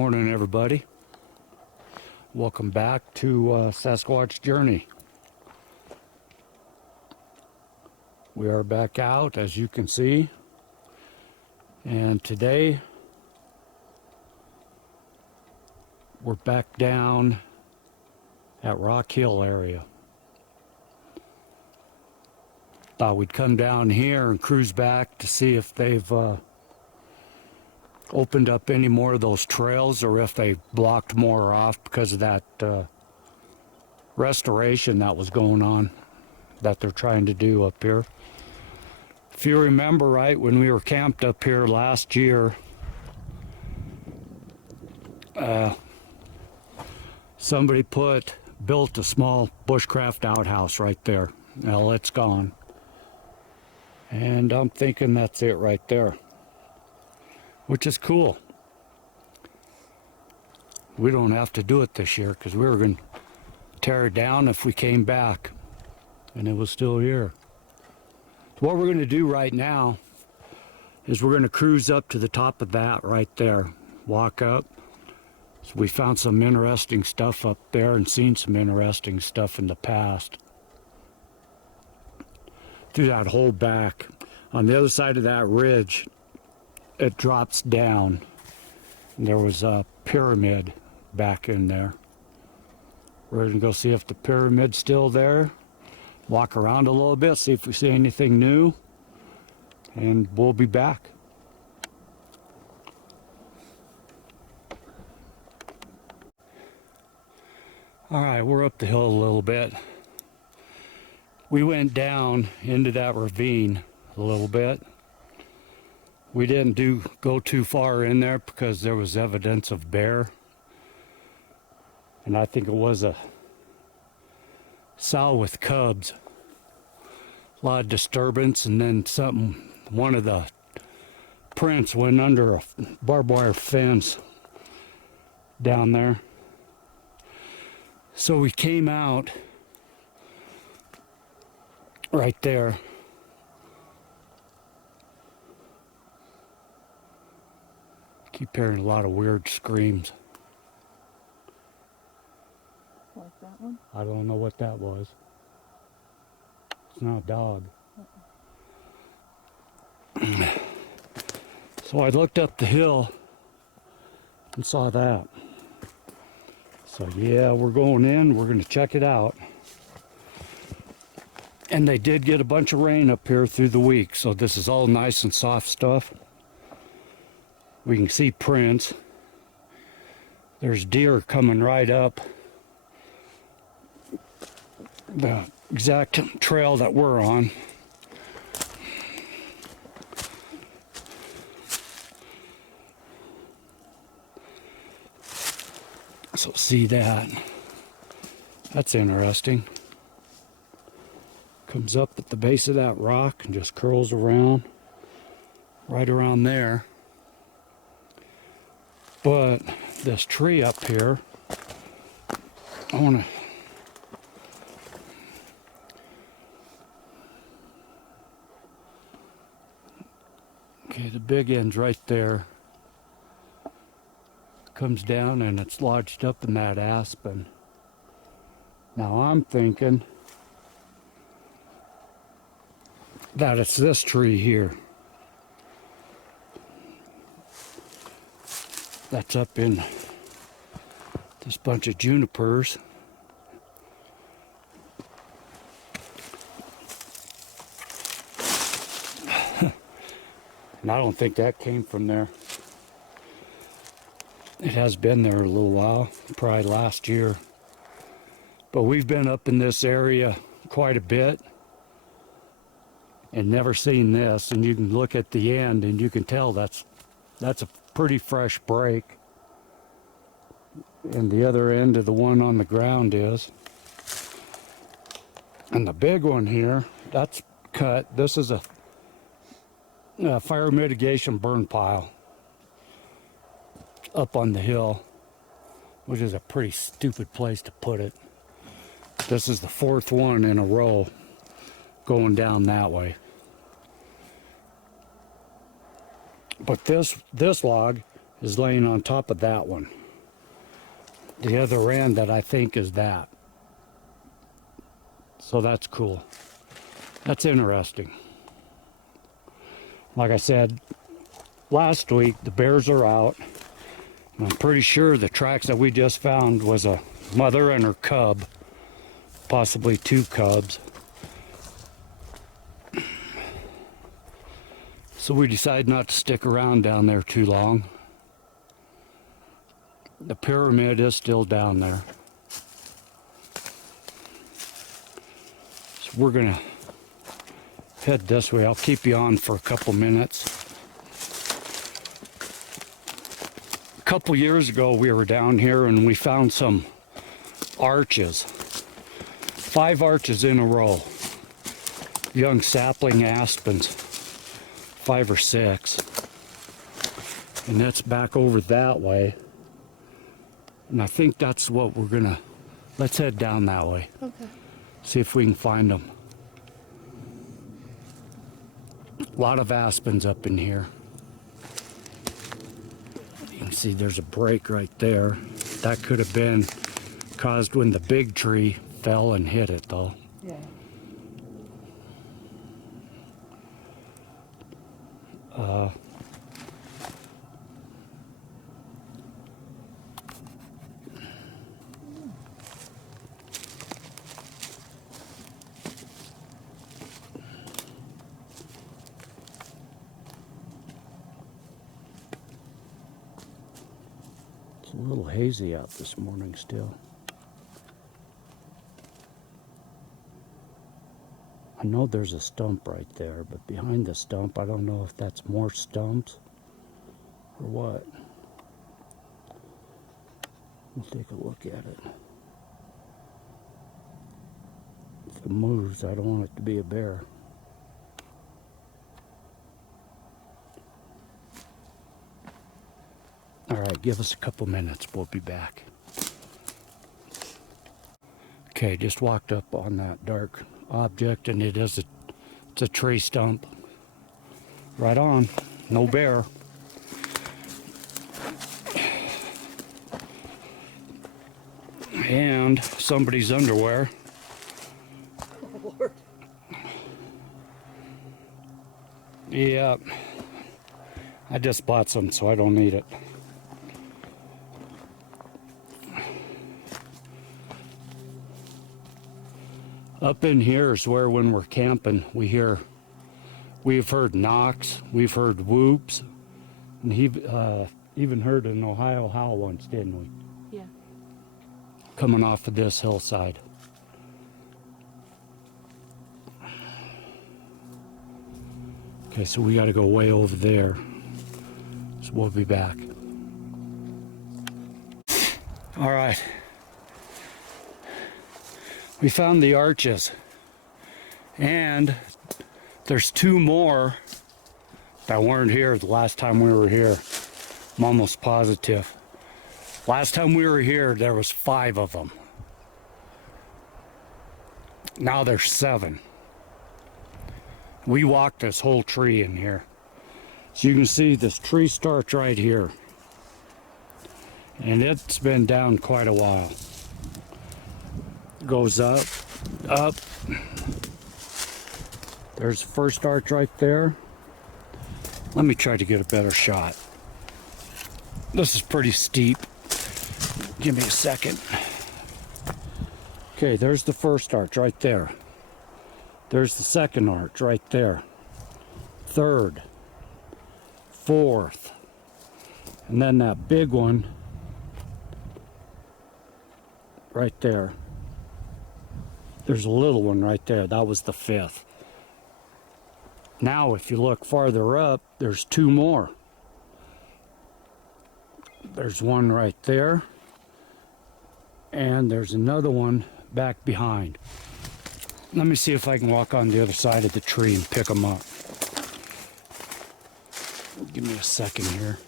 Morning, everybody. Welcome back to Sasquatch Journey. We are back out, as you can see, and today we're back down at Rock Hill area. Thought we'd come down here and cruise back to see if they've opened up any more of those trails or if they blocked more off because of that restoration that was going on that they're trying to do up here. If you remember right, when we were camped up here last year, somebody built a small bushcraft outhouse right there. Well, it's gone. And I'm thinking that's it right there, which is cool. We don't have to do it this year because we were going to tear it down if we came back and it was still here. So what we're going to do right now is we're going to cruise up to the top of that right there, walk up. So we found some interesting stuff up there and seen some interesting stuff in the past. Through that whole back. On the other side of that ridge, it drops down. And there was a pyramid back in there. We're going to go see if the pyramid's still there. Walk around a little bit, see if we see anything new. And we'll be back. Alright, we're up the hill a little bit. We went down into that ravine a little bit. We didn't go too far in there because there was evidence of bear. And I think it was a sow with cubs. A lot of disturbance, and then one of the prints went under a barbed wire fence down there. So we came out right there. Keep hearing a lot of weird screams. Like that one? I don't know what that was. It's not a dog. So I looked up the hill and saw that. So yeah, we're going in. We're going to check it out. And they did get a bunch of rain up here through the week, so this is all nice and soft stuff. We can see prints. There's deer coming right up the exact trail that we're on. So see that. That's interesting. Comes up at the base of that rock and just curls around right around there. But this tree up here, I want to the big end's right there. Comes down and it's lodged up in that aspen. Now I'm thinking that it's this tree here that's up in this bunch of junipers. And I don't think that came from there. It has been there a little while, probably last year. But we've been up in this area quite a bit and never seen this. And you can look at the end and you can tell that's a pretty fresh break. And the other end of the one on the ground is. And the big one here, that's cut. This is a fire mitigation burn pile up on the hill, which is a pretty stupid place to put it. This is the fourth one in a row going down that way. But this log is laying on top of that one. The other end that I think is that. So that's cool. That's interesting. Like I said, last week the bears are out. And I'm pretty sure the tracks that we just found was a mother and her cub. Possibly two cubs. So we decided not to stick around down there too long. The pyramid is still down there. So we're gonna head this way. I'll keep you on for a couple minutes. A couple years ago we were down here and we found some arches. 5 arches in a row. Young sapling aspens. 5 or 6. And that's back over that way. And I think that's what we're gonna, let's head down that way. Okay. See if we can find them. A lot of aspens up in here. You can see there's a break right there. That could have been caused when the big tree fell and hit it though. Yeah. It's a little hazy out this morning still. I know there's a stump right there, but behind the stump, I don't know if that's more stumps or what. We'll take a look at it. If it moves, I don't want it to be a bear. All right, give us a couple minutes. We'll be back. Okay, just walked up on that dark object and it's a tree stump. Right on. No bear. And somebody's underwear. Oh, Lord. Yeah. I just bought some, so I don't need it. Up in here is where when we're camping, we've heard knocks, we've heard whoops, and even heard an Ohio howl once, didn't we? Yeah. Coming off of this hillside. Okay, so we got to go way over there. So we'll be back. All right. We found the arches. And there's 2 more that weren't here the last time we were here. I'm almost positive. Last time we were here, there was 5 of them. Now there's 7. We walked this whole tree in here. So you can see this tree starts right here. And it's been down quite a while. Goes up, up. There's the first arch right there. Let me try to get a better shot. This is pretty steep. Give me a second. Okay, there's the first arch right there. There's the second arch right there. Third, fourth, and then that big one right there. There's a little one right there. That was the 5th. Now, if you look farther up, there's 2 more. There's one right there. And there's another one back behind. Let me see if I can walk on the other side of the tree and pick them up. Give me a second here.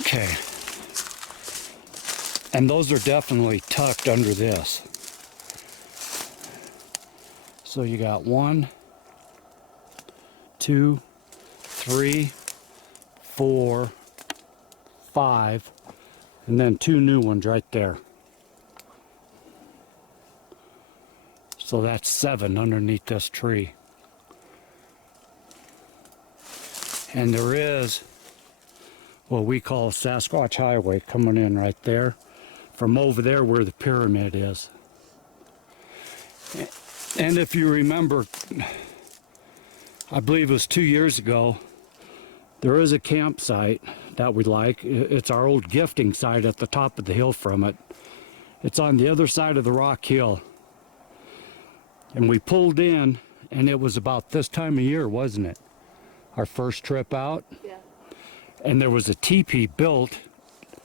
Okay. And those are definitely tucked under this. So you got 1, 2, 3, 4, 5, and then 2 new ones right there. So that's 7 underneath this tree. And there is what we call a Sasquatch highway coming in right there from over there where the pyramid is. And if you remember, I believe it was 2 years ago, there is a campsite that we like. It's our old gifting site at the top of the hill from it. It's on the other side of the rock hill. And we pulled in, and it was about this time of year, wasn't it? Our first trip out. Yeah. And there was a teepee built,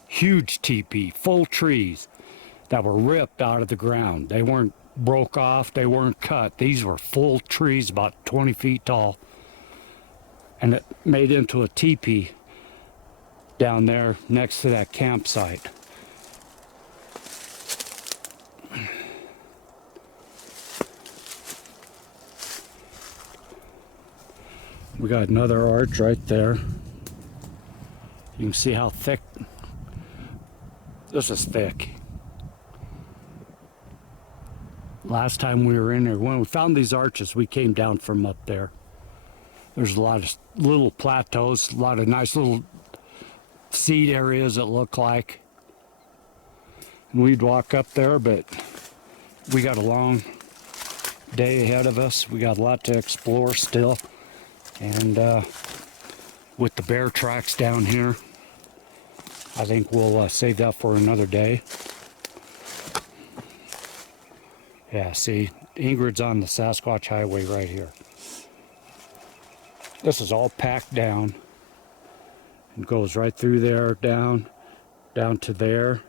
huge teepee, full trees that were ripped out of the ground. They weren't broke off, they weren't cut. These were full trees about 20 feet tall. And it made into a teepee down there next to that campsite. We got another arch right there. You can see how thick. This is thick. Last time we were in there, when we found these arches, we came down from up there. There's a lot of little plateaus, a lot of nice little seed areas that look like. And we'd walk up there, but we got a long day ahead of us. We got a lot to explore still. And with the bear tracks down here, I think we'll save that for another day. Yeah, see, Ingrid's on the Sasquatch highway right here. This is all packed down and goes right through there, down to there,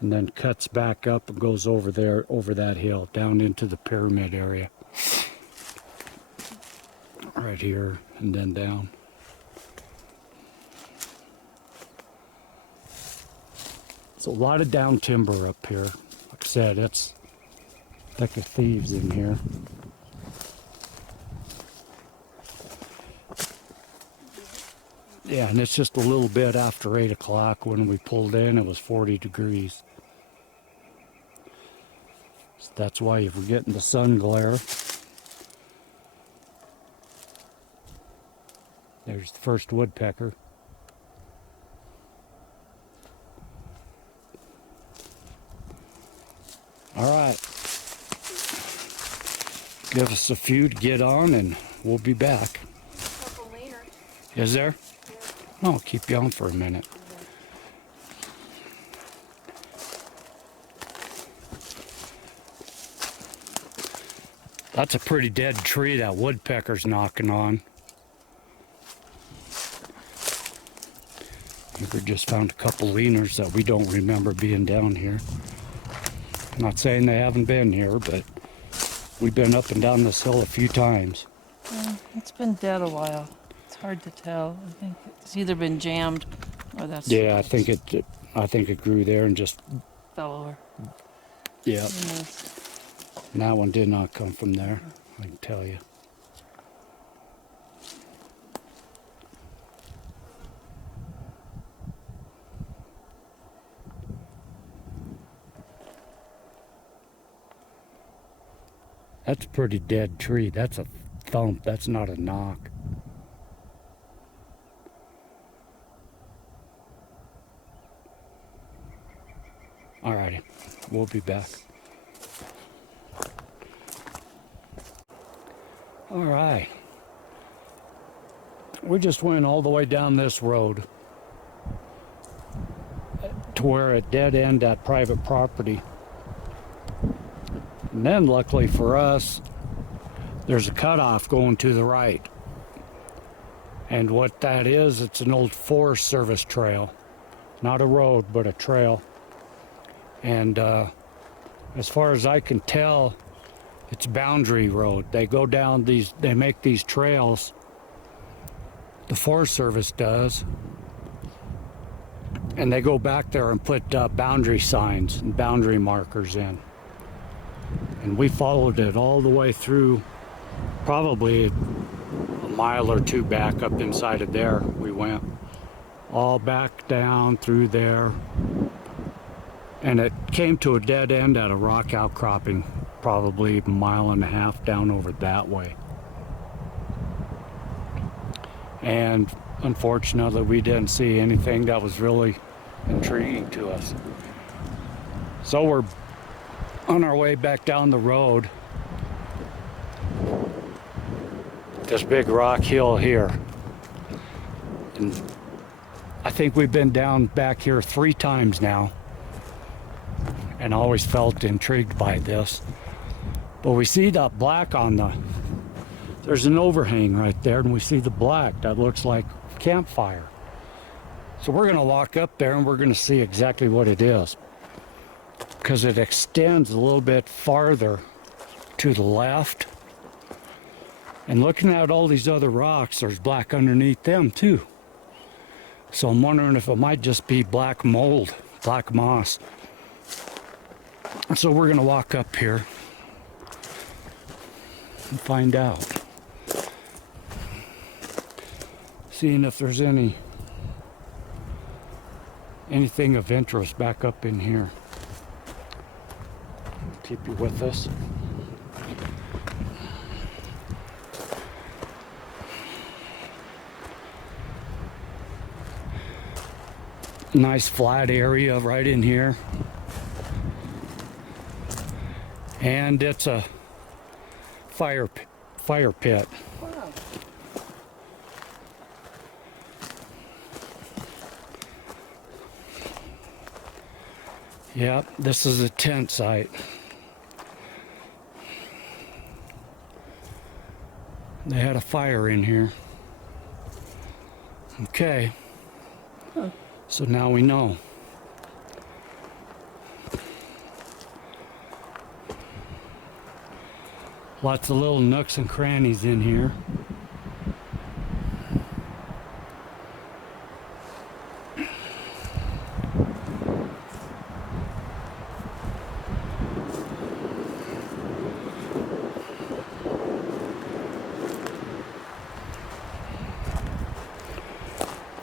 and then cuts back up and goes over there, over that hill, down into the pyramid area. Right here and then down. It's a lot of down timber up here. Like I said, it's thick of thieves in here. Yeah, and it's just a little bit after 8 o'clock. When we pulled in, it was 40 degrees. So that's why if we're getting the sun glare. There's the first woodpecker. All right. Give us a few to get on and we'll be back. Couple later. Is there? Yeah. I'll keep you on for a minute. That's a pretty dead tree that woodpecker's knocking on. We just found a couple leaners that we don't remember being down here. I'm not saying they haven't been here, but we've been up and down this hill a few times. Yeah, it's been dead a while. It's hard to tell. I think it's either been jammed or that's. Yeah, I think it grew there and just fell over. yeah. Who knows? And that one did not come from there, I can tell you. That's a pretty dead tree. That's a thump. That's not a knock. Alrighty, we'll be back. Alright. We just went all the way down this road to where it dead end at private property. And then luckily for us, there's a cutoff going to the right. And what that is, it's an old Forest Service trail. Not a road, but a trail. And as far as I can tell, it's boundary road. They go down these, they make these trails. The Forest Service does. And they go back there and put boundary signs and boundary markers in. And we followed it all the way through, probably a mile or two back up inside of there. We went all back down through there. And it came to a dead end at a rock outcropping, probably a mile and a half down over that way. And unfortunately, we didn't see anything that was really intriguing to us. So we're on our way back down the road. This big rock hill here. And I think we've been down back here 3 times now. And always felt intrigued by this. But we see that black on there's an overhang right there, and we see the black. That looks like campfire. So we're gonna walk up there and we're gonna see exactly what it is. Because it extends a little bit farther to the left. And looking at all these other rocks, there's black underneath them too. So I'm wondering if it might just be black mold, black moss. So we're gonna walk up here and find out. Seeing if there's anything of interest back up in here. Keep you with us. Nice flat area right in here. And it's a fire pit. Wow. Yep, this is a tent site. They had a fire in here. Okay. Huh. So now we know. Lots of little nooks and crannies in here.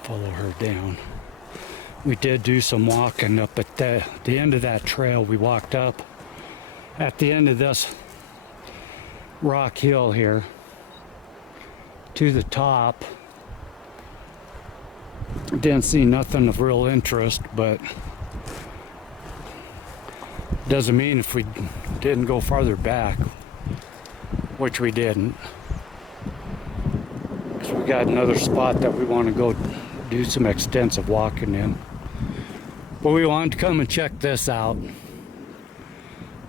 Follow her down. We did do some walking up at the end of that trail. We walked up at the end of this rock hill here to the top. Didn't see nothing of real interest, but doesn't mean if we didn't go farther back, which we didn't, because we got another spot that we want to go do some extensive walking in. But we wanted to come and check this out.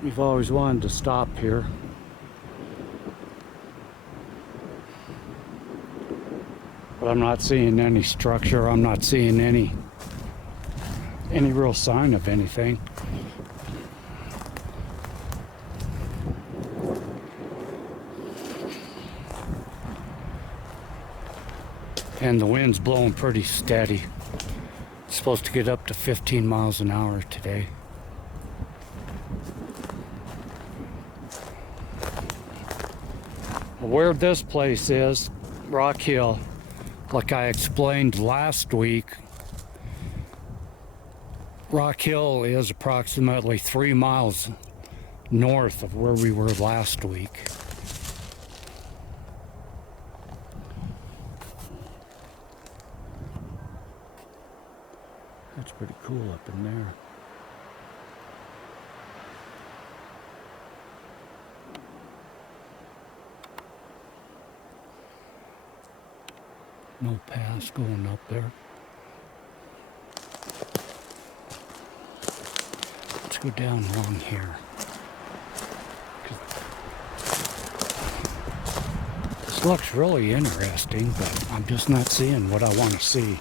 We've always wanted to stop here. But I'm not seeing any structure. I'm not seeing any real sign of anything. And the wind's blowing pretty steady. It's supposed to get up to 15 miles an hour today. Where this place is, Rock Hill, like I explained last week, Rock Hill is approximately 3 miles north of where we were last week. That's pretty cool up in there. No pass going up there. Let's go down along here. This looks really interesting, but I'm just not seeing what I want to see.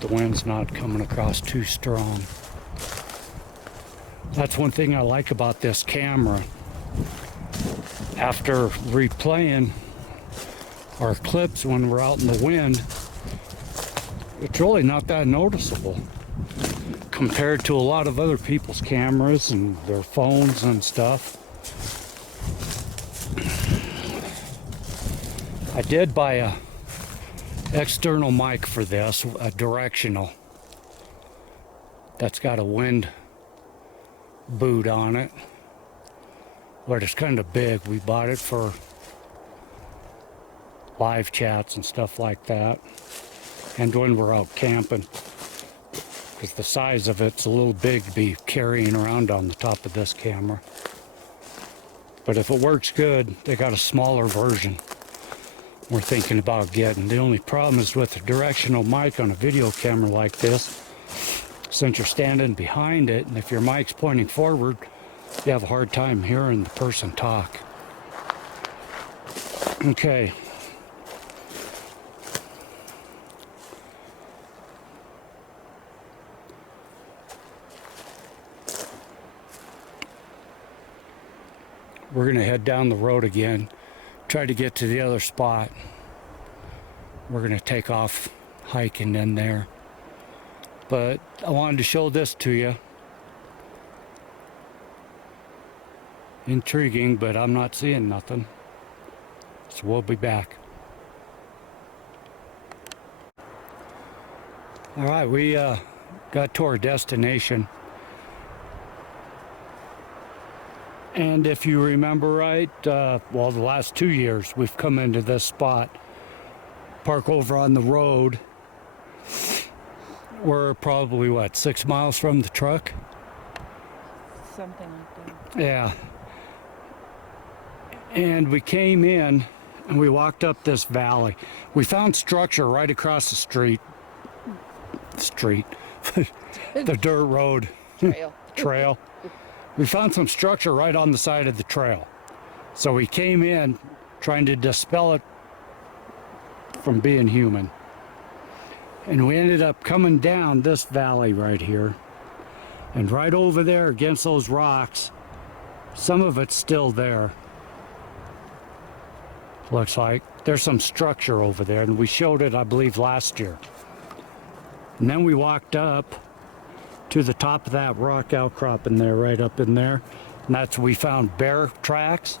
the wind's not coming across too strong. That's one thing I like about this camera. After replaying our clips when we're out in the wind, it's really not that noticeable compared to a lot of other people's cameras and their phones and stuff. I did buy a external mic for this, a directional, that's got a wind boot on it, but it's kind of big. We bought it for live chats and stuff like that, and when we're out camping, because the size of it's a little big to be carrying around on the top of this camera. But if it works good, they got a smaller version we're thinking about getting. The only problem is with a directional mic on a video camera like this, since you're standing behind it, and if your mic's pointing forward, you have a hard time hearing the person talk. Okay. We're going to head down the road again, try to get to the other spot. We're going to take off hiking in there. But I wanted to show this to you. Intriguing, but I'm not seeing nothing. So we'll be back. All right, we got to our destination. And if you remember right, well, the last 2 years we've come into this spot, park over on the road. We're probably, what, 6 miles from the truck? Something like that. Yeah. And we came in and we walked up this valley. We found structure right across the street. The dirt road. Trail. We found some structure right on the side of the trail. So we came in trying to dispel it from being human. And we ended up coming down this valley right here. And right over there against those rocks, some of it's still there. Looks like there's some structure over there, and we showed it, I believe, last year. And then we walked up to the top of that rock outcrop in there, right up in there. And that's, we found bear tracks.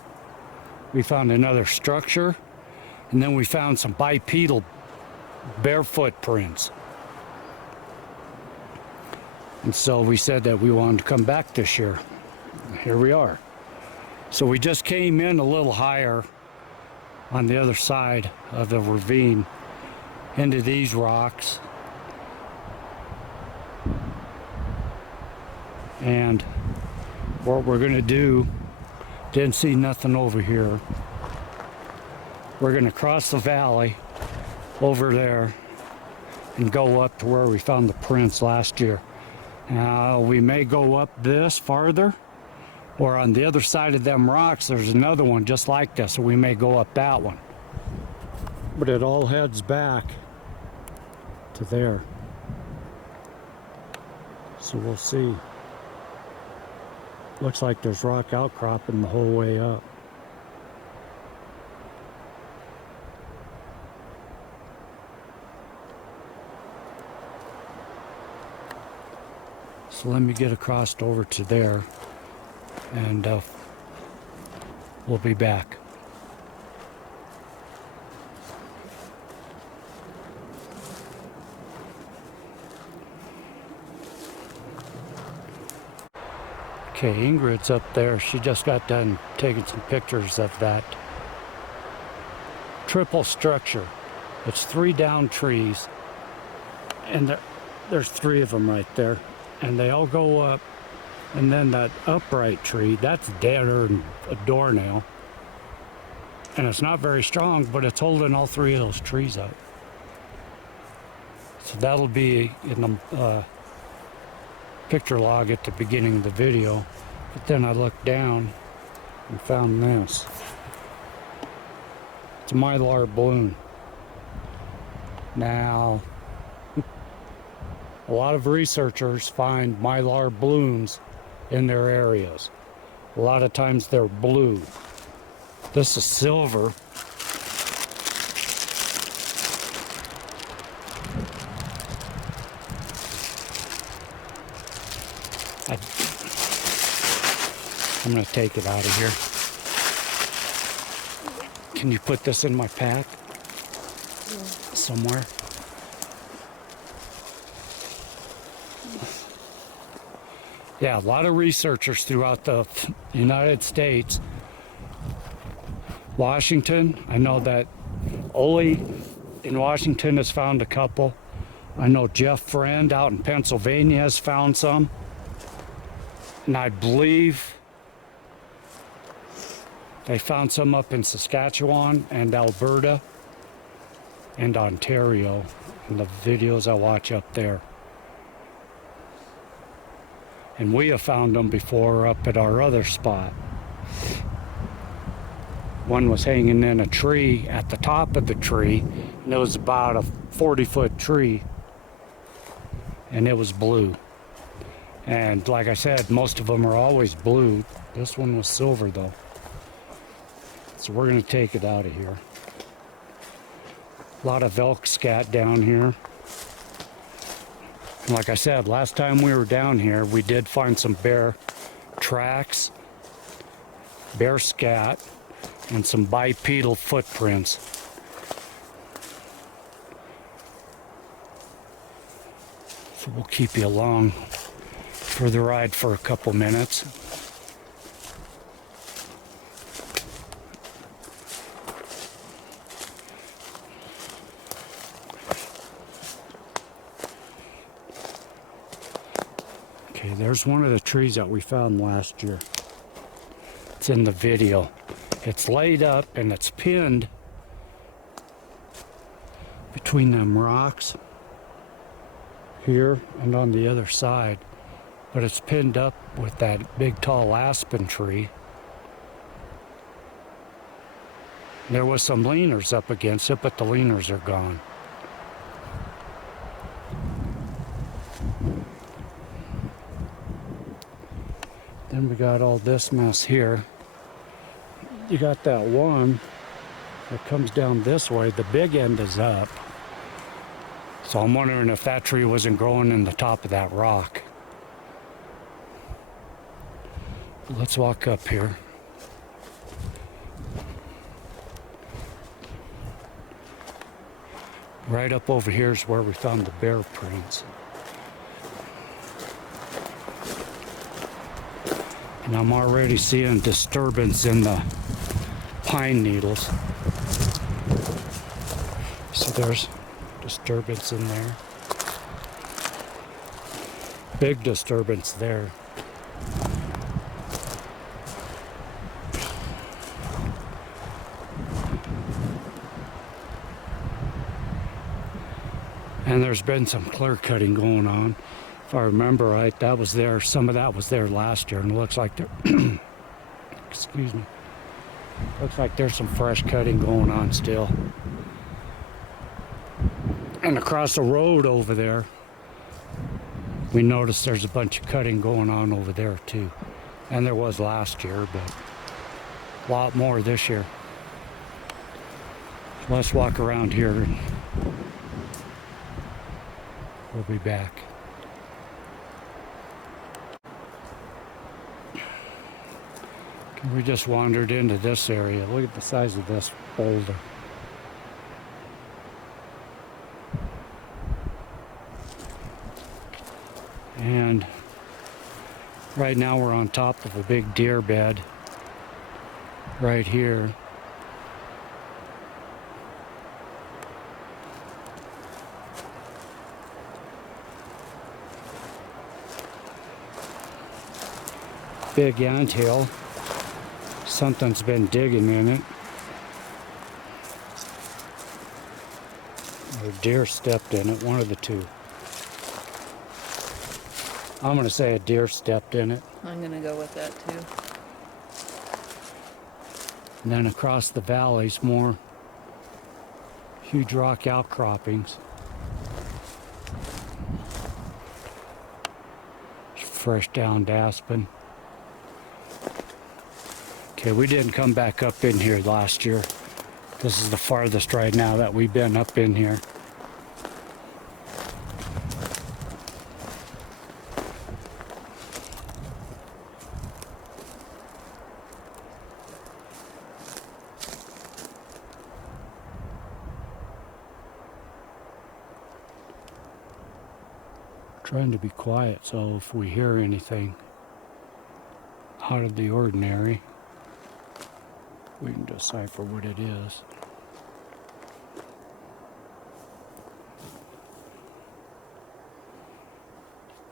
We found another structure. And then we found some bipedal bear footprints. And so we said that we wanted to come back this year. Here we are. So we just came in a little higher on the other side of the ravine into these rocks. And what we're going to do, didn't see nothing over here. We're going to cross the valley over there and go up to where we found the prints last year. Now, we may go up this farther, or on the other side of them rocks, there's another one just like this, so we may go up that one. But it all heads back to there. So we'll see. Looks like there's rock outcropping the whole way up. So let me get across over to there, and we'll be back. Okay, Ingrid's up there. She just got done taking some pictures of that triple structure. It's 3 down trees, and there's 3 of them right there, and they all go up. And then that upright tree, that's deader than a doornail, and it's not very strong, but it's holding all 3 of those trees up. So that'll be in the picture log at the beginning of the video. But then I looked down and found this. It's a mylar balloon. Now, A lot of researchers find mylar blooms in their areas. A lot of times they're blue. This is silver. I'm going to take it out of here. Can you put this in my pack? Somewhere? Yeah, a lot of researchers throughout the United States. Washington, I know that Ole in Washington has found a couple. I know Jeff Friend out in Pennsylvania has found some. And I believe they found some up in Saskatchewan and Alberta and Ontario in the videos I watch up there. And we have found them before up at our other spot. One was hanging in a tree at the top of the tree, and it was about a 40-foot tree, and it was blue. And like I said, most of them are always blue. This one was silver though. So we're going to take it out of here. A lot of elk scat down here. And like I said, last time we were down here, we did find some bear tracks, bear scat, and some bipedal footprints. So we'll keep you along for the ride for a couple minutes. Okay, there's one of the trees that we found last year. It's in the video. It's laid up and it's pinned between them rocks here and on the other side. But it's pinned up with that big tall aspen tree. There was some leaners up against it, but the leaners are gone. Then we got all this mess here. You got that one that comes down this way. The big end is up. So I'm wondering if that tree wasn't growing in the top of that rock. Let's walk up here. Right up over here is where we found the bear prints. And I'm already seeing disturbance in the pine needles. So there's disturbance in there. Big disturbance there. And there's been some clear cutting going on. If I remember right, that was there. Some of that was there last year, and it looks like there. Excuse me. Looks like there's some fresh cutting going on still. And across the road over there, we noticed there's a bunch of cutting going on over there too. And there was last year, but a lot more this year. So let's walk around here and we'll be back. We just wandered into this area. Look at the size of this boulder. And right now we're on top of a big deer bed right here. Big anthill. Something's been digging in it. Or deer stepped in it, one of the two. I'm going to say a deer stepped in it. I'm gonna go with that too. And then across the valleys, more huge rock outcroppings. fresh downed aspen. Okay, we didn't come back up in here last year. This is the farthest right now that we've been up in here. Trying to be quiet, so if we hear anything out of the ordinary, we can decipher what it is.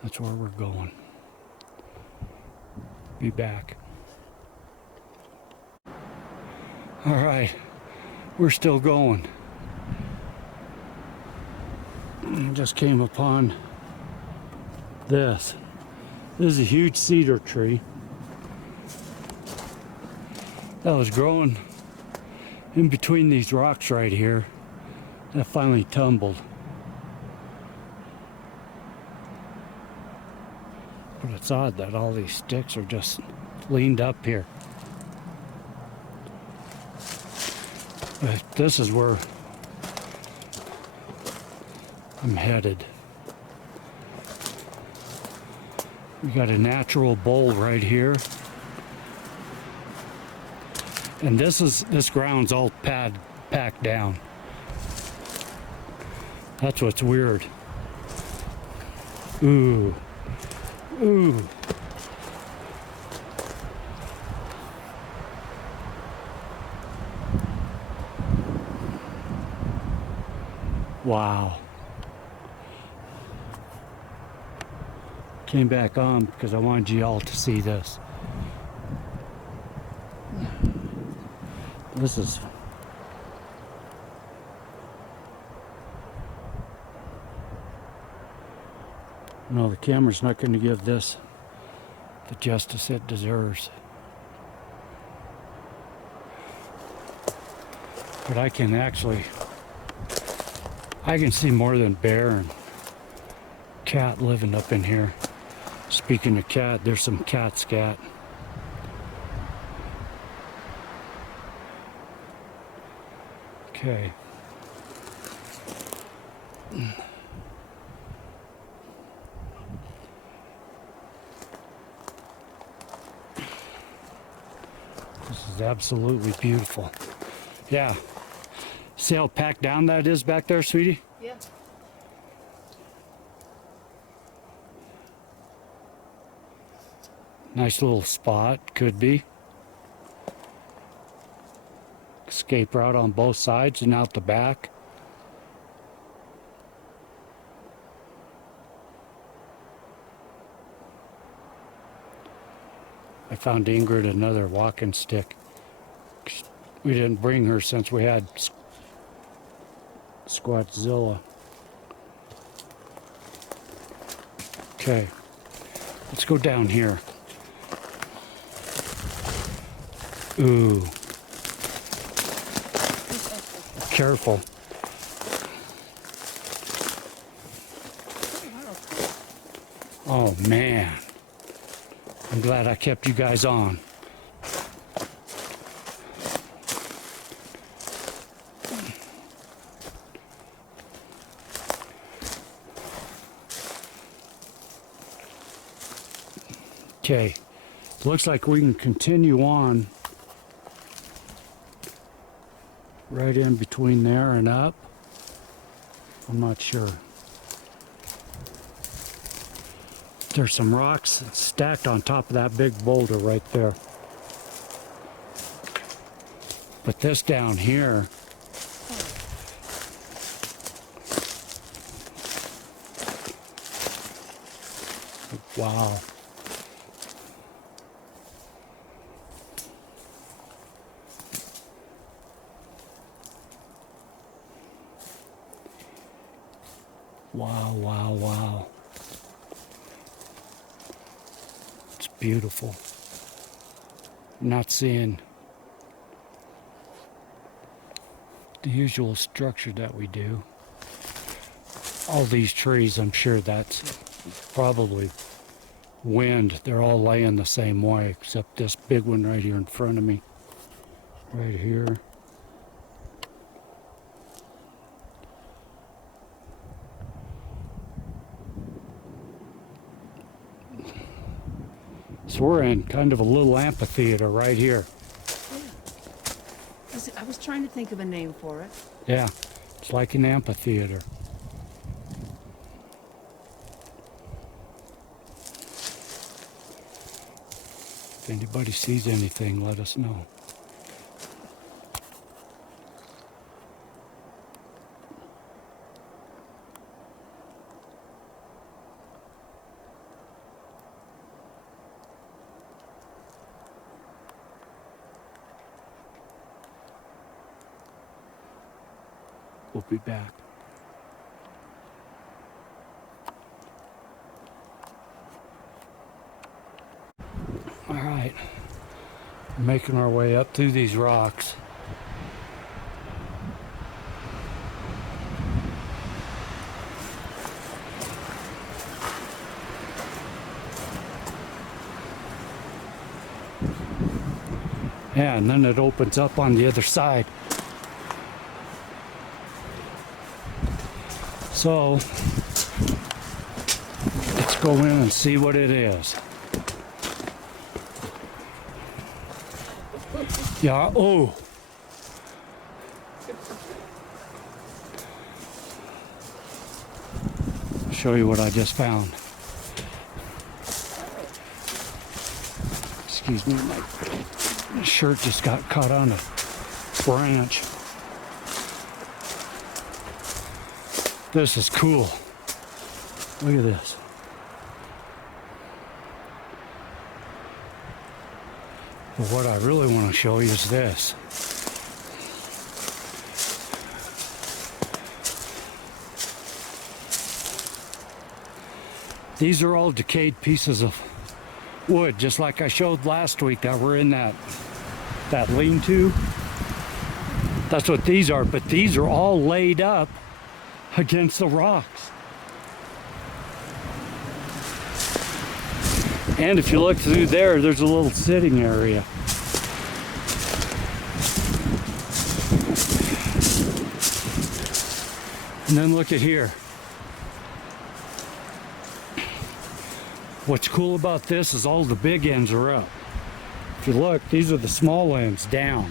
That's where we're going. Be back. All right, we're still going. Just came upon this. This is a huge cedar tree that was growing in between these rocks right here that finally tumbled. But it's odd that all these sticks are just leaned up here. But this is where I'm headed. We got a natural bowl right here. And this ground's all packed down. That's what's weird. Ooh. Ooh. Wow. Came back on because I wanted you all to see this. This is no, the camera's not going to give this the justice it deserves. But I can see more than bear and cat living up in here. Speaking of cat, there's some cat scat. Okay. This is absolutely beautiful. Yeah. See how packed down that is back there, sweetie? Yeah. Nice little spot, could be. Escape route on both sides and out the back. I found Ingrid another walking stick. We didn't bring her since we had Squatchzilla. Okay, let's go down here. Ooh. Careful. Oh man. I'm glad I kept you guys on. Okay. Looks like we can continue on right in between there and up. I'm not sure. There's some rocks stacked on top of that big boulder right there. But this down here, wow. Wow, wow, wow. It's beautiful. I'm not seeing the usual structure that we do. All these trees, I'm sure that's probably wind, they're all laying the same way, except this big one right here in front of me. Right here. So we're in kind of a little amphitheater right here. I was trying to think of a name for it. Yeah, it's like an amphitheater. If anybody sees anything, let us know. We'll be back. All right, we're making our way up through these rocks. Yeah, and then it opens up on the other side. So, let's go in and see what it is. Yeah, oh. I'll show you what I just found. Excuse me, my shirt just got caught on a branch. This is cool. Look at this. But what I really want to show you is this. These are all decayed pieces of wood, just like I showed last week that were in that lean-to. That's what these are, but these are all laid up against the rocks. And if you look through there, there's a little sitting area. And then look at here. What's cool about this is all the big ends are up. If you look, these are the small ends down.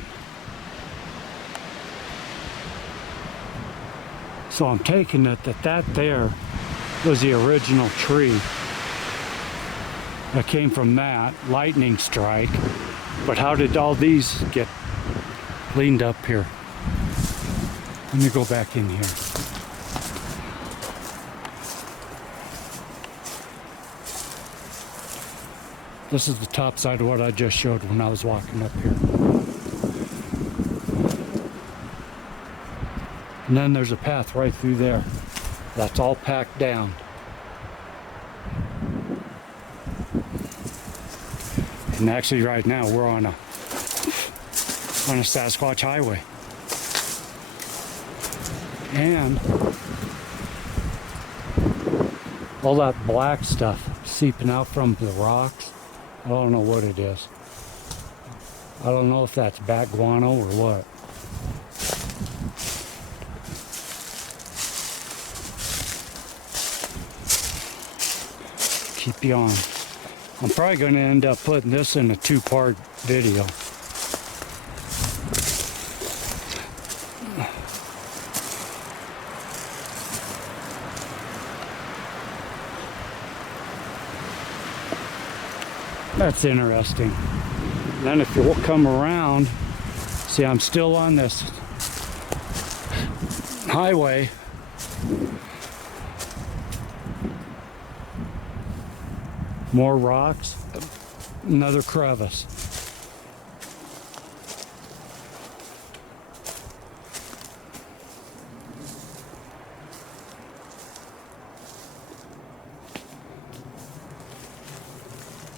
So I'm taking it that there was the original tree that came from that lightning strike. But how did all these get leaned up here? Let me go back in here. This is the top side of what I just showed when I was walking up here. And then there's a path right through there. That's all packed down. And actually right now we're on a Sasquatch highway. And all that black stuff seeping out from the rocks, I don't know what it is. I don't know if that's bat guano or what. Keep you on. I'm probably going to end up putting this in a two-part video. That's interesting. And then if you come around, see I'm still on this highway. More rocks, another crevice.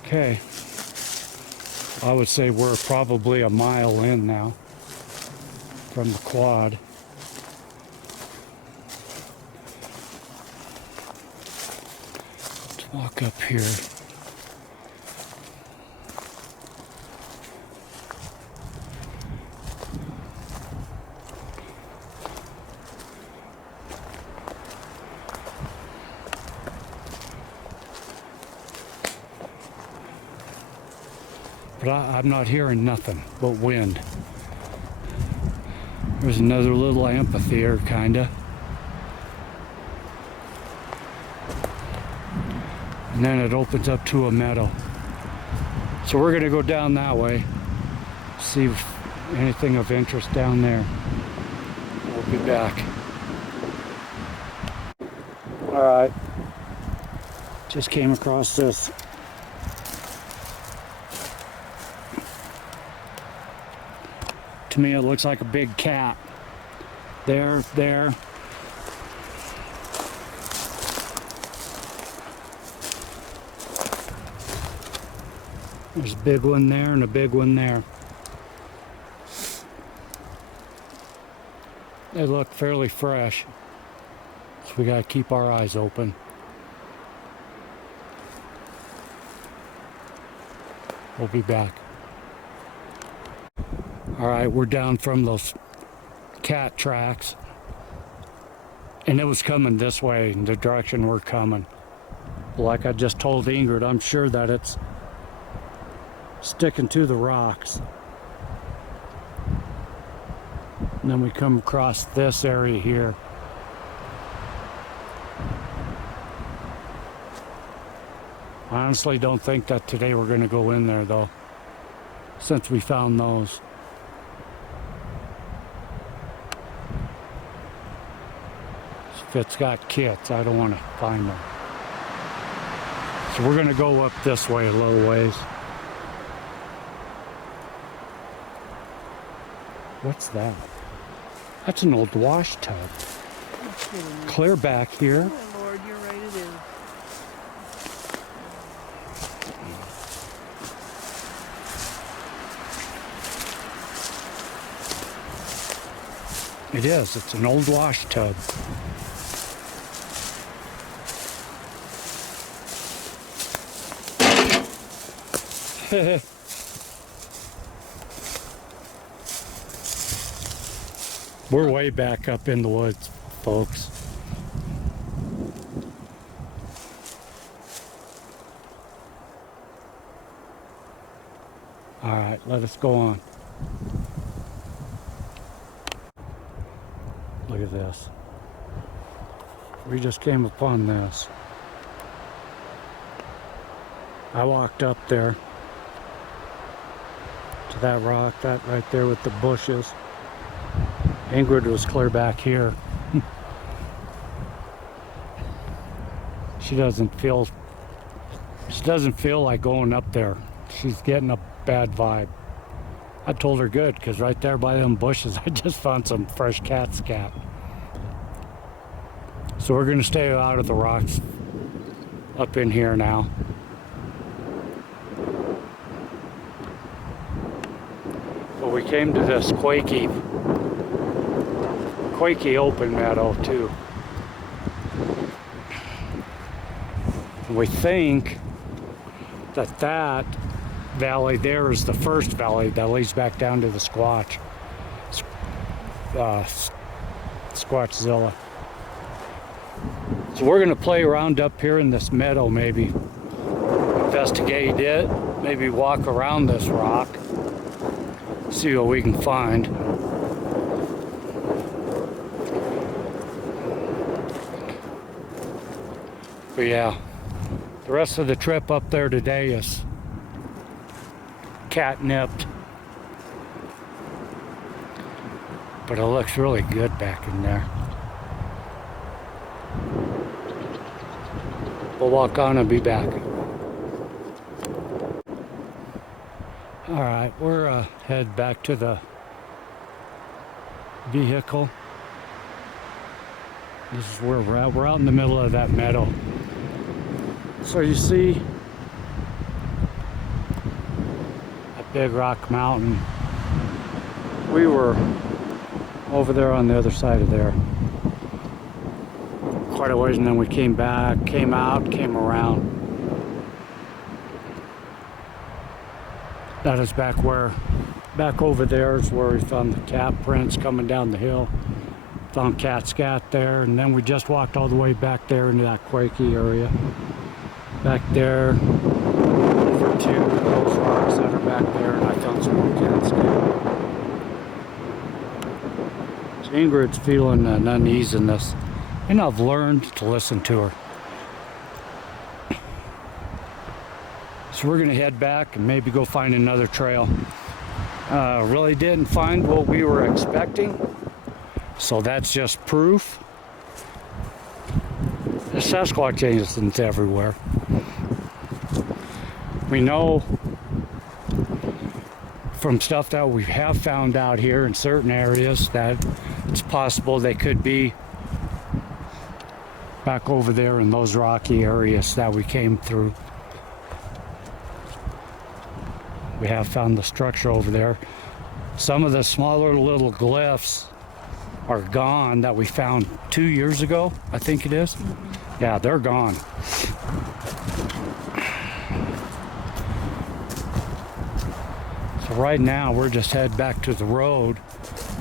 Okay, I would say we're probably a mile in now from the quad. Let's walk up here. But I'm not hearing nothing but wind. There's another little amphitheater, kinda. And then it opens up to a meadow. So we're gonna go down that way, see if anything of interest down there. We'll be back. All right, just came across this. To me, it looks like a big cat. There. There's a big one there and a big one there. They look fairly fresh, so we gotta keep our eyes open. We'll be back. All right, we're down from those cat tracks, and it was coming this way in the direction we're coming. Like I just told Ingrid, I'm sure that it's sticking to the rocks. And then we come across this area here. I honestly don't think that today we're going to go in there though, since we found those. If it's got kits, I don't want to find them. So we're going to go up this way a little ways. What's that? That's an old wash tub. Clear back here. Oh Lord, you're right, it is. It is. It's an old wash tub. We're way back up in the woods, folks. All right, let us go on. Look at this. We just came upon this. I walked up there to that rock, that right there with the bushes. Ingrid was clear back here. She doesn't feel like going up there. She's getting a bad vibe. I told her good, because right there by them bushes I just found some fresh cat scat. So we're going to stay out of the rocks up in here now. But we came to this quakey open meadow too. And we think that that valley there is the first valley that leads back down to the Squatch. Squatchzilla. So we're gonna play around up here in this meadow, maybe investigate it, maybe walk around this rock, see what we can find. But yeah, the rest of the trip up there today is catnipped. But it looks really good back in there. We'll walk on and be back. All right, we're head back to the vehicle. This is where we're at. We're out in the middle of that meadow. So you see that big rock mountain. We were over there on the other side of there quite a ways, and then we came back, came out, came around. That is back over there is where we found the cat prints coming down the hill. Found cat scat there, and then we just walked all the way back there into that quakey area. Back there, over to those rocks that are back there, and I found some more cat scat. So Ingrid's feeling an uneasiness, and I've learned to listen to her. So we're gonna head back and maybe go find another trail. Really didn't find what we were expecting, so that's just proof. The Sasquatch isn't everywhere. We know from stuff that we have found out here in certain areas that it's possible they could be back over there in those rocky areas that we came through. We have found the structure over there. Some of the smaller little glyphs are gone that we found 2 years ago, I think it is. Yeah, they're gone. So right now we're just heading back to the road.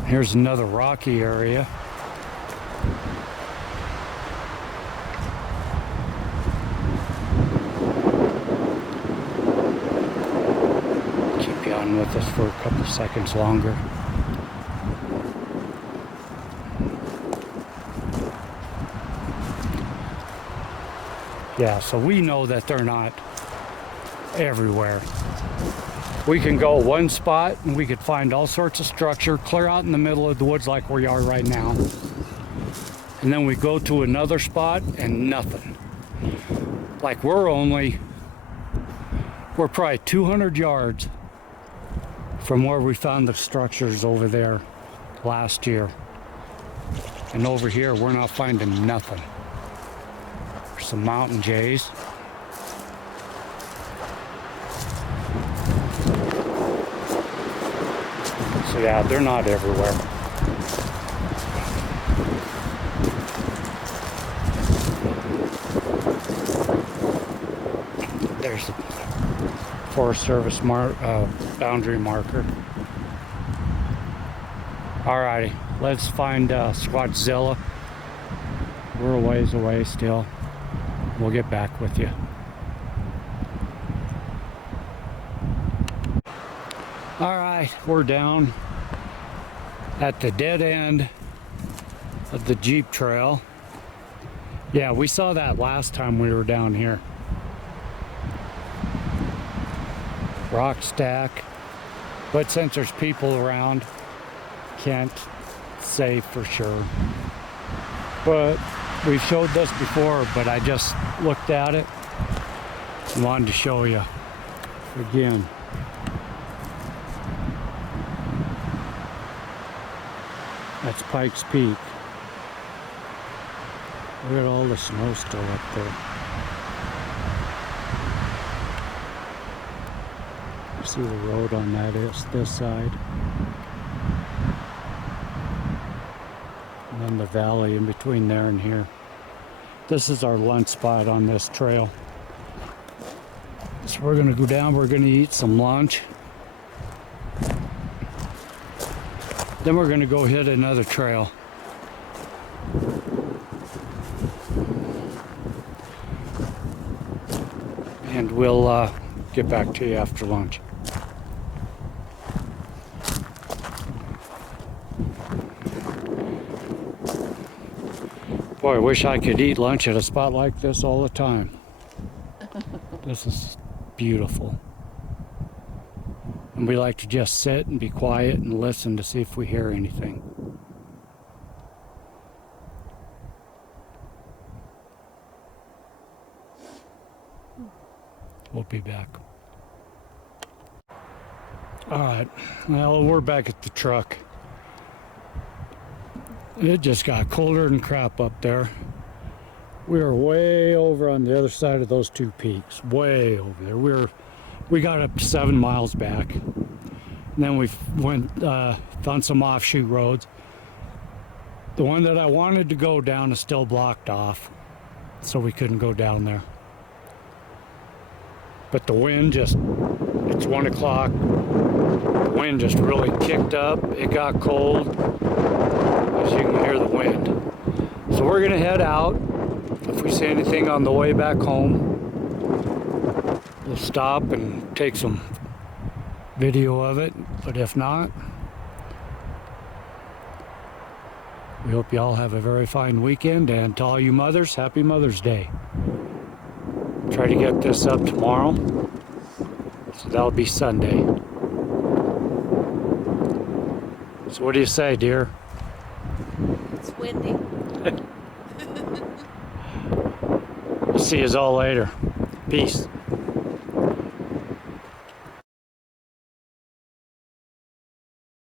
Here's another rocky area. Keep you on with us for a couple seconds longer. Yeah, so we know that they're not everywhere. We can go one spot and we could find all sorts of structure, clear out in the middle of the woods like we are right now. And then we go to another spot and nothing. Like we're probably 200 yards from where we found the structures over there last year. And over here, we're not finding nothing. There's some mountain jays. So yeah, they're not everywhere. There's the Forest Service boundary marker. Alrighty, let's find Squatchzilla. We're a ways away still. We'll get back with you. Alright, we're down at the dead end of the Jeep trail. Yeah, we saw that last time we were down here. Rock stack. But since there's people around, can't say for sure. But we've showed this before, but I just looked at it and wanted to show you again. That's Pikes Peak. Look at all the snow still up there. See the road on that is this side. And then the valley in between there and here. This is our lunch spot on this trail. So we're gonna go down, we're gonna eat some lunch. Then we're gonna go hit another trail. And we'll get back to you after lunch. Boy, I wish I could eat lunch at a spot like this all the time. This is beautiful. And we like to just sit and be quiet and listen to see if we hear anything. We'll be back. All right, well, we're back at the truck. It just got colder than crap up there. We are way over on the other side of those two peaks, way over there. We got up 7 miles back. And then we found some offshoot roads. The one that I wanted to go down is still blocked off, so we couldn't go down there. But the wind it's 1 o'clock. The wind just really kicked up. It got cold, as you can hear the wind. So we're gonna head out. If we see anything on the way back home, we'll stop and take some video of it. But if not, we hope you all have a very fine weekend. And to all you mothers, happy Mother's Day. Try to get this up tomorrow. So that'll be Sunday. So what do you say, dear? It's windy. We'll see you all later. Peace.